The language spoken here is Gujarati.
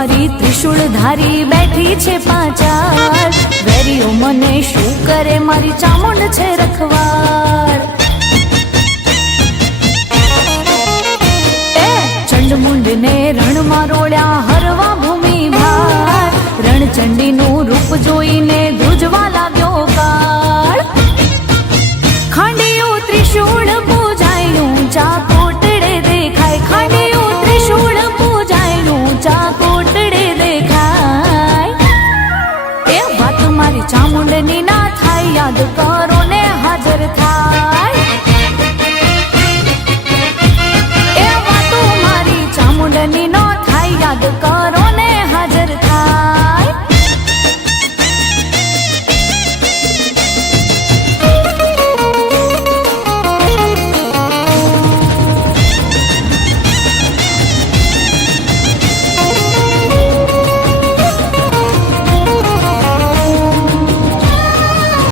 મારી ત્રિશુળધારી બેઠી છે પાછળ, વેરીઓ મને શું કરે મારી ચામુંડ છે રખવાળ. ચંડમુંડ ને રણમાં રોળ્યા હરવા ભૂમિ ભાર, રણચંડીનું રૂપ જોઈને ધ્રુજવા લાગ્યો કાળ. ખાંડિયું ત્રિશૂળ પૂજાય ઊંચા કોટડે દેખાય, ખાંડિયું ત્રિશૂળ પૂજાય ઊંચા કોટડે દેખાય. એ વાત મારી ચામુંડની ના થાય, યાદ કરો ને હાજર થાય. એ વાતો મારી ચામુંડની નો થાય, યાદ કરો